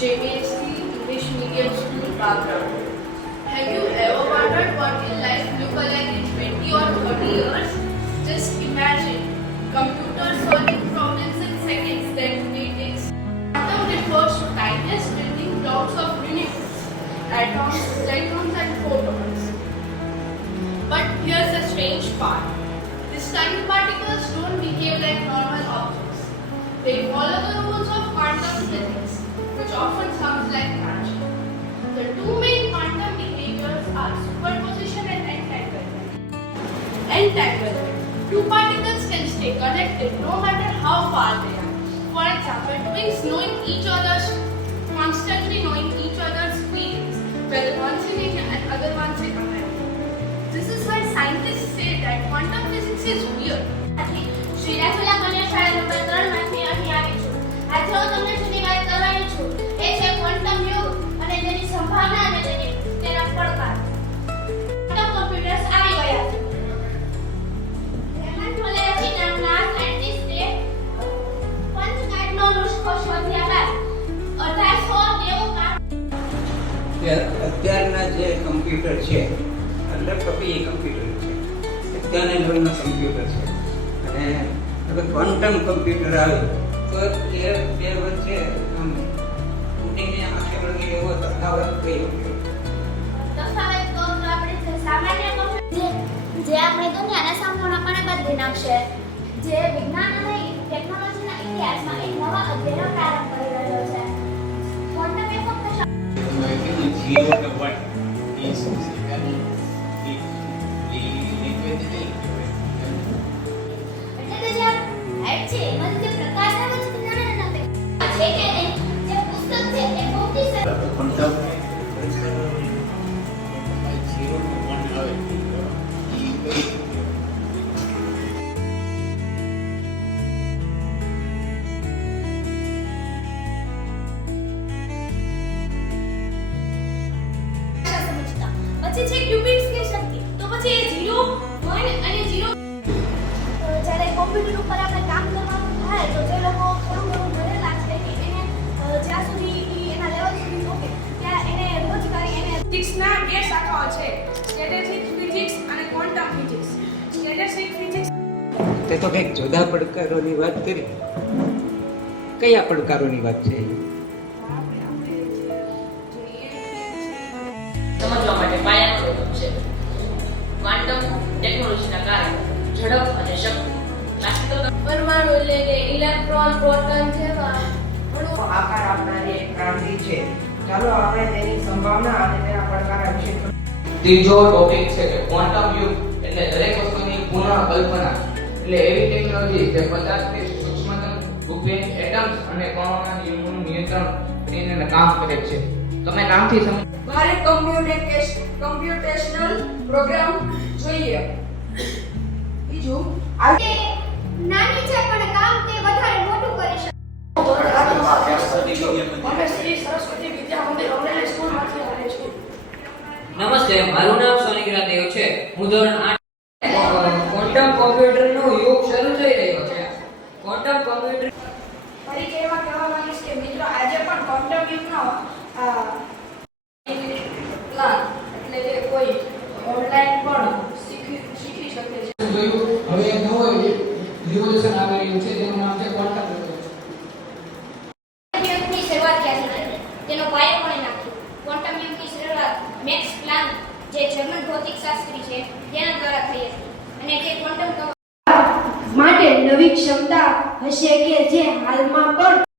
JPSC English medium school background. Have you ever wondered what will life look like in 20 or 30 years? Just imagine computers solving problems in seconds that today takes. Quantum refers to timeless building blocks of universe, atoms, electrons and photons. But here's the strange part. These tiny particles don't behave like normal objects. They follow the rules of quantum physics, which often sounds like magic. The two main quantum behaviors are superposition and entanglement. Entanglement. Two particles can stay connected no matter how far they are. For example, twins constantly knowing each other's feelings, whether one's in India and other one's in America. This is why scientists say that quantum physics is weird. શ્રીરાજુલા કન્યા શાળા number 3 માંથી અહીં આવી છું. આજે હું તમને જેની વાત કરવાની છું એ છે ક્વોન્ટમ યુગ અને તેની સંભાવના અને તેના પડકાર. ક્વોન્ટમ કમ્પ્યુટર્સ આવી ગયા છે. રેમન્ડ મોલેરજી નામના સાયન્ટિસ્ટે પંચકાર્ડનો નુસ્ખો શોધ્યા બાદ 1893 અત્યારના જે કમ્પ્યુટર છે લેપટોપ એ કમ્પ્યુટર છે અત્યારના લેવલના કમ્પ્યુટર છે અને હવે ક્વોન્ટમ કમ્પ્યુટર આવે તો એ બે વચ્ચે તૂટીને આંખે વળગે એવો તફાવત કઈ ગયો. તફાવત તો આપણે સામાન્ય કમ્પ્યુટર જે આપણે દુનિયાને સંપૂર્ણપણે બદલી નાખશે, જે વિજ્ઞાન અને ટેકનોલોજીના ઇતિહાસમાં એક નવા અધ્યાયનો પ્રારંભ કરી રહ્યો છે. ક્વોન્ટમ એ ફક્ત 0 to 1 is પછી છે ક્યુબિટ્સની શક્તિ. તો પછી એ 0 1 અને 0 જ્યારે કોમ્પ્યુટર ઉપર આપણે કામ કરવાનું થાય તો જે લોકો થોડું ઘણું ભણેલા છે કે એને જ્યાં સુધી એના લેવલ સુધી પહોંચે ત્યાં એને રોજગારી એને ફિઝિક્સના બે શાખાઓ છે, સ્ટેટિસ્ટિક ફિઝિક્સ અને ક્વોન્ટમ ફિઝિક્સ. સ્ટેટિસ્ટિક ફિઝિક્સ તે તો કંઈક જુદા પડકારોની વાત કરી. કયા પડકારોની વાત છે? સમજવા માટે પાયાનો રોગ છે. ક્વોન્ટમ ટેકનોલોજીના કારણે ઝડપ અને શક્તિ ક્લાસિકલ પરમાણુ એટલે કે ઇલેક્ટ્રોન પ્રોટોન જેવા અણુઓ આકાર આપનારી એક ક્રાંતિ છે. ચાલો આપણે તેની સંભાવના અને તેના પડકારો વિશે ત્રીજો ટોપિક છે કે ક્વોન્ટમ યુગ એટલે દરેક વસ્તુની પુનઃ કલ્પના. એટલે એવી ટેકનોલોજી જે 50 સૂક્ષ્મતમ રૂપે એટમ્સ અને કણોના નિયમોનું નિયંત્રણ કરીને કામ કરે છે. તમે નામથી સમજ મારે કમ્પ્યુટેશનલ પ્રોગ્રામ જોઈએ. બીજું નાની છે પણ કામ તે વધારે મોટું કરી શકે. અમે શ્રી સરસ્વતી વિદ્યા મંદિર અમરેલી સ્કૂલમાંથી આવીએ છીએ. નમસ્તે, મારું નામ સોનિગ્રા દેવ છે. હું ધોરણ 8 ક્વોન્ટમ કોમ્પ્યુટરનો યુગ શરૂ થઈ રહ્યો છે. ક્વોન્ટમ કોમ્પ્યુટર પરિચયમાં કહેવા માંગીશ કે મિત્રો આજે પણ ક્વોન્ટમ યુગનો પ્લાન એટલે કે કોઈ ઓનલાઈન પણ શીખી શકે છે. જોયું હવે એક નવો રિવોલ્યુશન આવી રહ્યું છે જેનું નામ છે ક્વોન્ટમ રિવોલ્યુશન. યુગની શરૂઆત ક્યાંથી થઈ? તેનો પાયો કોણે નાખ્યો? ક્વોન્ટમ યુગની શરૂઆત મેક્સ પ્લાન્ક જે જર્મન ભૌતિકશાસ્ત્રી છે તેના દ્વારા થઈ હતી અને તે ક્વોન્ટમ માટે નવી ક્ષમતા હશે કે જે હાલમાં પણ